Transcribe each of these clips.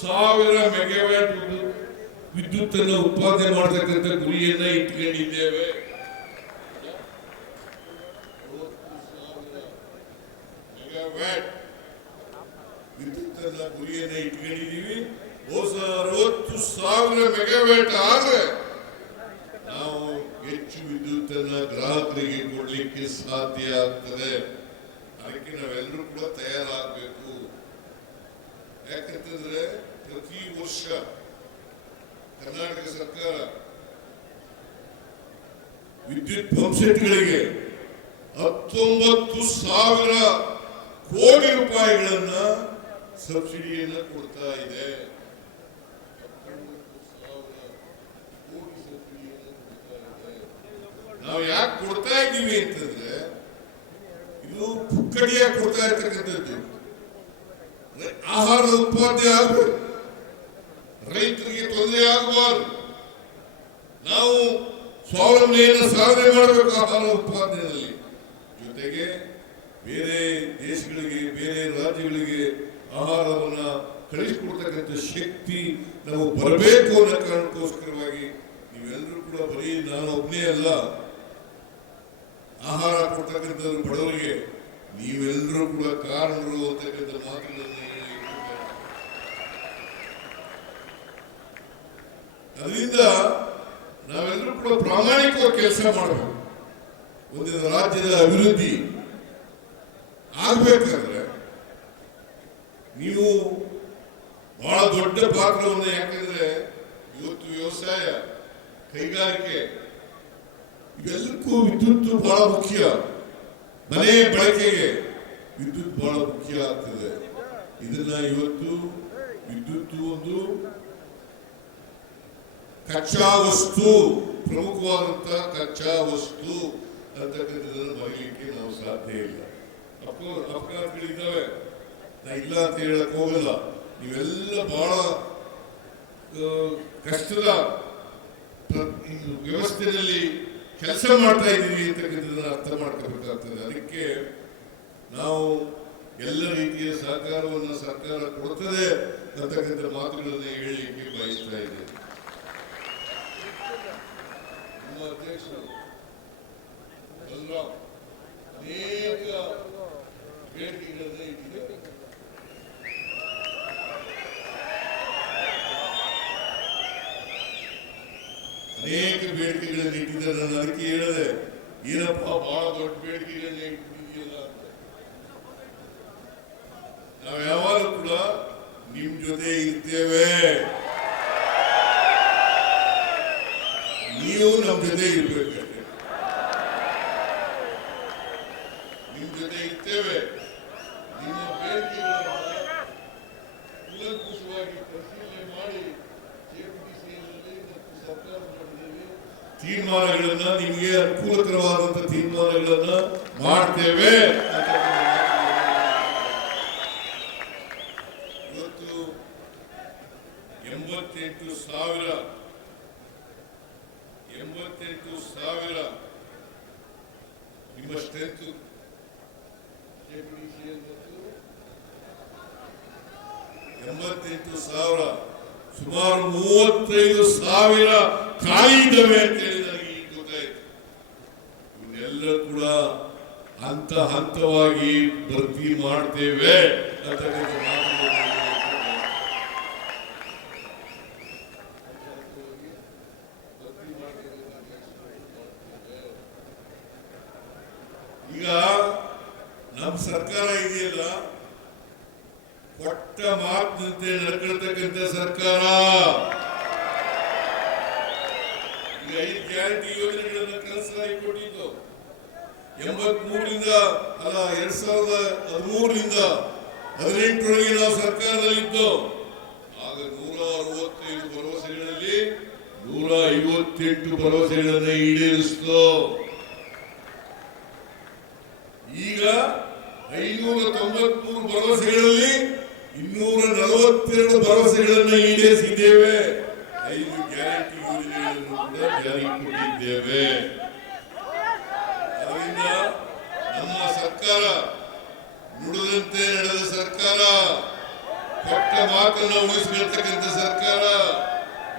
ಸಾವಿರ ಮೆಗಾವ್ಯಾಟ್ ವಿದ್ಯುತ್ ಅನ್ನು ಉತ್ಪಾದನೆ ಮಾಡತಕ್ಕಂಥ ಗುರಿಯನ್ನ ಇಟ್ಕೊಂಡಿದ್ದೇವೆ. ವಿದ್ಯುತ್ ಅನ್ನ ಗುರಿಯನ್ನ ಇಟ್ಕೊಂಡಿದ್ದೀವಿ. ಹೊಸ ಅರವತ್ತು ಸಾವಿರ ಮೆಗಾವ್ಯಾಟ್ ಆದ್ರೆ ನಾವು ಹೆಚ್ಚು ವಿದ್ಯುತ್ ಅನ್ನ ಗ್ರಾಹಕರಿಗೆ ಕೊಡ್ಲಿಕ್ಕೆ ಸಾಧ್ಯ ಆಗ್ತದೆ. ಅದಕ್ಕೆ ನಾವೆಲ್ಲರೂ ಕೂಡ ತಯಾರಾಗಬೇಕು. ಯಾಕಂತಂದ್ರೆ ಪ್ರತಿ ವರ್ಷ ಕರ್ನಾಟಕ ಸರ್ಕಾರ ವಿದ್ಯುತ್ ಪಂಪ್ಸೆಟ್ಗಳಿಗೆ ಹತ್ತೊಂಬತ್ತು ಸಾವಿರ ಕೋಟಿ ರೂಪಾಯಿಗಳನ್ನ ಸಬ್ಸಿಡಿಯನ್ನ ಕೊಡ್ತಾ ಇದೆ. ನಾವು ಯಾಕೆ ಕೊಡ್ತಾ ಇದ್ದೀವಿ ಅಂತಂದ್ರೆ, ಇದು ಪುಕ್ಕಡಿಯಾಗಿ ಕೊಡ್ತಾ ಇರ್ತಕ್ಕಂಥದ್ದು. ಆಹಾರದ ಉತ್ಪಾದನೆ ಆಗಬೇಕು. ರೈತರಿಗೆ ತೊಂದರೆ ಆಗಬಾರದು. ನಾವು ಸ್ವಾವಲಂಬನೆಯನ್ನು ಸಾಧನೆ ಮಾಡಬೇಕು ಆಹಾರ ಉತ್ಪಾದನೆಯಲ್ಲಿ. ಜೊತೆಗೆ ಬೇರೆ ದೇಶಗಳಿಗೆ, ಬೇರೆ ರಾಜ್ಯಗಳಿಗೆ ಆಹಾರವನ್ನು ಕಳಿಸಿಕೊಡ್ತಕ್ಕಂಥ ಶಕ್ತಿ ನಾವು ಬರಬೇಕು ಅನ್ನೋ ಕಾರಣಕ್ಕೋಸ್ಕರವಾಗಿ ನೀವೆಲ್ಲರೂ ಕೂಡ ಬರೀ ನಾನು ಒಬ್ಬನೇ ಅಲ್ಲ. ಆಹಾರ ಕೊಡ್ತಕ್ಕಂಥದ್ದು ಬಡವರಿಗೆ ನೀವೆಲ್ಲರೂ ಕೂಡ ಕಾರಣರು ಅಂತಕ್ಕಂಥ ಮಾತುಗಳನ್ನು ಅದರಿಂದ ನಾವೆಲ್ಲರೂ ಕೂಡ ಪ್ರಾಮಾಣಿಕವಾಗಿ ಕೆಲಸ ಮಾಡಬೇಕು. ಒಂದಿನ ರಾಜ್ಯದ ಅಭಿವೃದ್ಧಿ ಆಗ್ಬೇಕಾದ್ರೆ ನೀವು ಬಹಳ ದೊಡ್ಡ ಪಾತ್ರವನ್ನು ಯಾಕಂದ್ರೆ ಇವತ್ತು ವ್ಯವಸಾಯ, ಕೈಗಾರಿಕೆ, ಇವೆಲ್ಲಕ್ಕೂ ವಿದ್ಯುತ್ ಬಹಳ ಮುಖ್ಯ. ಮನೆ ಬಳಕೆಗೆ ವಿದ್ಯುತ್ ಬಹಳ ಮುಖ್ಯ ಆಗ್ತದೆ. ಇದನ್ನ ಇವತ್ತು ವಿದ್ಯುತ್ ಒಂದು ಕಚ್ಚಾ ವಸ್ತು ಪ್ರಮುಖವಾದಂತಹ ಕಚ್ಚಾ ವಸ್ತು ಅಂತಕ್ಕಂಥದ್ದನ್ನು ಮರೀಲಿಕ್ಕೆ ನಾವು ಸಾಧ್ಯ ಇಲ್ಲ. ಅಪಘಾತಗಳಿದ್ದಾವೆ ನಾ ಇಲ್ಲ ಅಂತ ಹೇಳಕ್ ಹೋಗಲ್ಲ. ಇವೆಲ್ಲ ಬಹಳ ಕಷ್ಟದ ವ್ಯವಸ್ಥೆಯಲ್ಲಿ ಕೆಲಸ ಮಾಡ್ತಾ ಇದ್ದೀವಿ ಅಂತಕ್ಕಂಥದ್ದನ್ನ ಅರ್ಥ ಮಾಡ್ಕೋಬೇಕಾಗ್ತದೆ ಅದಕ್ಕೆ ನಾವು ಎಲ್ಲ ರೀತಿಯ ಸಹಕಾರವನ್ನು ಸರ್ಕಾರ ಕೊಡ್ತದೆ ಅಂತಕ್ಕಂಥ ಮಾತುಗಳನ್ನು ಹೇಳಲಿಕ್ಕೆ ಬಯಸ್ತಾ ಇದ್ದೇನೆ. ಅನೇಕ ಇಟ್ಟಿದ್ದಾರೆ. ಅನೇಕ ಬೇಡಿಕೆಗಳನ್ನು ಇಟ್ಟಿದ್ದಾರೆ. ನಾನು ಅದಕ್ಕೆ ಹೇಳಿದೆ ಏನಪ್ಪ ಬಹಳ ದೊಡ್ಡ ಬೇಡಿಕೆ ಇದೆ ನಾವು ಯಾವಾಗಲೂ ಕೂಡ ನಿಮ್ ಜೊತೆ ಇರ್ತೇವೆ. ನೀವು ನಮ್ಮ ಜೊತೆ ಇರ್ಬೇಕಷ್ಟೇ ನಿಮ್ ಜೊತೆ ಇರ್ತೇವೆ ನಿಮ್ಮ ಬೇಡಿಕೆಗಳನ್ನು ಕೂಲಂಕುಷವಾಗಿ ಪರಿಶೀಲನೆ ಮಾಡಿ ಕೆಪಿಟಿಸಿಯಲ್ಲಿ ಮತ್ತು ಸರ್ಕಾರ ಮಟ್ಟದಲ್ಲಿ ನಿಮಗೆ ಅನುಕೂಲಕರವಾದಂತ ತೀರ್ಮಾನಗಳನ್ನ ಮಾಡ್ತೇವೆ. ಇವತ್ತು ಎಂಬತ್ತೆಂಟು ಸಾವಿರ ಎಂಬತ್ತೆಂಟು ಸಾವಿರ ನಿಮ್ಮ ಸ್ಟ್ರೆಂತ್ ಎಂಬತ್ತೆಂಟು ಸಾವಿರ, ಸುಮಾರು ಮೂವತ್ತೈದು ಸಾವಿರ ಕಾಯಿದವೆ ಹೇಳಿ ನನಗೆ ಈಗ ಗೊತ್ತಾಯ್ತು ಇವನ್ನೆಲ್ಲ ಕೂಡ ಹಂತ ಹಂತವಾಗಿ ಭರ್ತಿ ಮಾಡ್ತೇವೆ ಈಗ ನಮ್ಮ ಸರ್ಕಾರ ಇದೆಯಲ್ಲ, ಕೊಟ್ಟ ಮಾತಿನಂತೆ ನಡ್ಕೊಳ್ತಕ್ಕಂಥ ಸರ್ಕಾರ. ಈಗ ಐದು ಗ್ಯಾರಂಟಿ ಯೋಜನೆಗಳನ್ನು ಕನಸಾಗಿ ಕೊಟ್ಟಿದ್ದು. ಎಂಬತ್ ಮೂರರಿಂದ ಅಲ್ಲ, ಎರಡ್ ಸಾವಿರದ ಹದಿಮೂರರಿಂದ ಹದಿನೆಂಟರೊಳಗೆ ನಾವು ಸರ್ಕಾರದಲ್ಲಿದ್ದು ಆಗ ನೂರ ಅರವತ್ತೈದು ಭರವಸೆಗಳಲ್ಲಿ ನೂರ ಐವತ್ತೆಂಟು ಭರವಸೆಗಳನ್ನು ಈಡೇರಿಸಿತು. ಈಗ ಐನೂರ ತೊಂಬತ್ಮೂರು ಭರವಸೆಗಳಲ್ಲಿ ಇನ್ನೂರ ನಲವತ್ತೆರಡು ಭರವಸೆಗಳನ್ನು ಈಡೇರಿಸಿದ್ದೇವೆ. ಐದು ಗ್ಯಾರಂಟಿ ಯೋಜನೆಗಳನ್ನು ಕೂಡ ಜಾರಿಗೆ ಕೊಟ್ಟಿದ್ದೇವೆ. ಅದರಿಂದ ನಮ್ಮ ಸರ್ಕಾರ ನುಡಿದಂತೆ ನಡೆದ ಸರ್ಕಾರ, ಕೊಟ್ಟ ಮಾತನ್ನು ಉಳಿಸ್ಕೊಳ್ತಕ್ಕಂಥ ಸರ್ಕಾರ,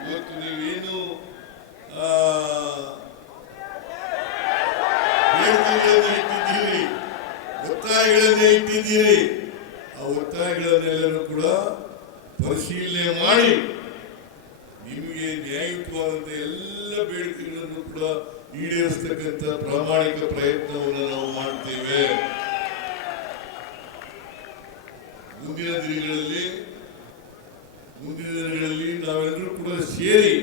ಇವತ್ತು ನೀವೇನು ಬೇಡಿಕೆಗಳನ್ನ ಇಟ್ಟಿದ್ದೀರಿ, ಒತ್ತಾಯಗಳನ್ನ ಇಟ್ಟಿದ್ದೀರಿ, ಆ ಒತ್ತಾಯಗಳನ್ನೆಲ್ಲರೂ ಕೂಡ ಪರಿಶೀಲನೆ ಮಾಡಿ ನಿಮಗೆ ನ್ಯಾಯಯುತವಾದಂತೆ ಎಲ್ಲ ಬೇಡಿಕೆಗಳನ್ನು ಕೂಡ ಈಡೇರಿಸತಕ್ಕಂಥ ಪ್ರಾಮಾಣಿಕ ಪ್ರಯತ್ನವನ್ನು ನಾವು ಮಾಡ್ತೇವೆ. ಮುಂದಿನ ದಿನಗಳಲ್ಲಿ ಮುಂದಿನ ದಿನಗಳಲ್ಲಿ ನಾವೆಲ್ಲರೂ ಕೂಡ ಸೇರಿ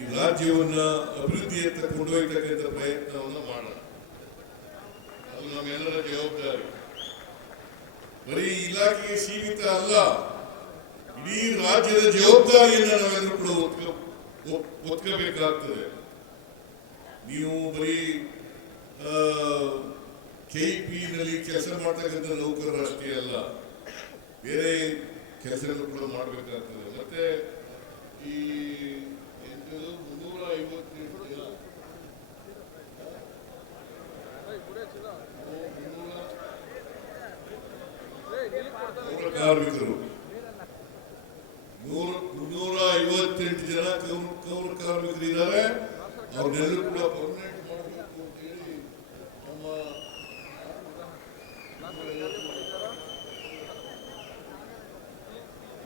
ಈ ರಾಜ್ಯವನ್ನ ಅಭಿವೃದ್ಧಿಯತ್ತ ಕೊಂಡೊಯ್ತಕ್ಕಂಥ ಪ್ರಯತ್ನವನ್ನು ಮಾಡೋಣ. ಅದು ನಮ್ಮೆಲ್ಲರ ಜವಾಬ್ದಾರಿ. ಬರೀ ಇಲಾಖೆಗೆ ಸೀಮಿತ ಅಲ್ಲ, ಇಡೀ ರಾಜ್ಯದ ಜವಾಬ್ದಾರಿಯನ್ನು ನಾವೆಲ್ಲರೂ ಕೂಡ ಒತ್ಕಬೇಕಾಗ್ತದೆ. ನೀವು ಬರೀ ಕೆ ಪಿ ನಲ್ಲಿ ಕೆಲಸ ಮಾಡ್ತಕ್ಕಂಥ ನೌಕರರು ಅಷ್ಟೇ ಅಲ್ಲ, ಬೇರೆ ಕೆಲಸಗಳು ಕೂಡ ಮಾಡಬೇಕಾಗ್ತದೆ. ಮತ್ತೆ ಈ ಮುನ್ನೂರ ಐವತ್ತೆಂಟು ಕಾರ್ಮಿಕರು. ನೂರ, ಮುನ್ನೂರ ಐವತ್ತೆಂಟು ಜನ ಕೌರ ಕಾರ್ಮಿಕರು ಇದ್ದಾರೆ. ಅವ್ರನ್ನೆಲ್ಲರೂ ಕೂಡ ಪರ್ಮನೆಂಟ್ ಮಾಡಬೇಕು ಅಂತ ಹೇಳಿ ನಮ್ಮ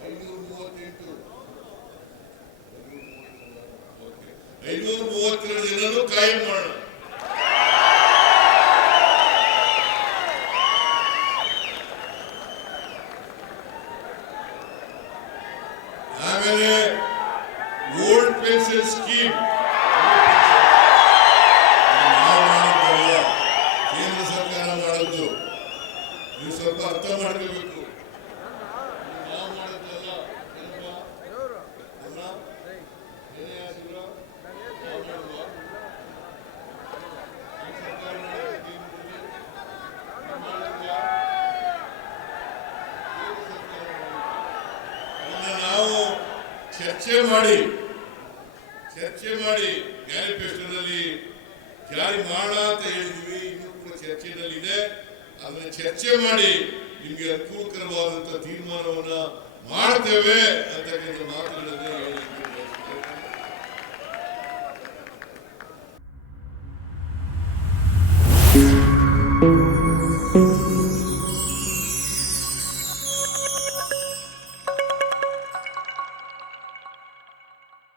ಐನೂರ ಮೂವತ್ತೆಂಟು. ಐನೂರ ಮೂವತ್ತೆರಡು ಜನರು ಕಾಯಂ ಮಾಡೋಣ ಆಮೇಲೆ ಓಲ್ಡ್ ಪೆನ್ಷನ್ ಸ್ಕೀಮ್ ನಾವು ಮಾಡಿದ್ದಲ್ಲ ಕೇಂದ್ರ ಸರ್ಕಾರ ಮಾಡಿದ್ದು ನೀವು ಸ್ವಲ್ಪ ಅರ್ಥ ಮಾಡ್ಕೋಬೇಕು ನಾವು ಮಾಡಿದ್ದಲ್ಲ ಏನಪ್ಪ? ಅಲ್ಲ? ಏನೇ ಆಸಿದ್ರು? ನಾವು ಮಾಡಿದ್ವಾ? ಈ ಸರ್ಕಾರ ಮಾಡಿದ್ದು ಕೇಂದ್ರದಲ್ಲಿ? ನಾವು ಮಾಡಿದ್ವಾ? ಕೇಂದ್ರ ಸರ್ಕಾರ ಮಾಡಿದ್ದು. ಅದನ್ನ ನಾವು ಚರ್ಚೆ ಮಾಡಿ ಚರ್ಚೆ ಮಾಡಿ ಮ್ಯಾನಿಫೆಸ್ಟೋದಲ್ಲಿ ಜಾರಿ ಮಾಡ ಅಂತ ಹೇಳಿದ್ವಿ. ಇನ್ನೂ ಕೂಡ ಚರ್ಚೆನಲ್ಲಿದೆ ಅದನ್ನ ಚರ್ಚೆ ಮಾಡಿ ನಿಮ್ಗೆ ಅನುಕೂಲಕರವಾದಂತ ತೀರ್ಮಾನವನ್ನ ಮಾಡ್ತೇವೆ ಅಂತಕ್ಕಂಥ ಮಾತುಗಳನ್ನ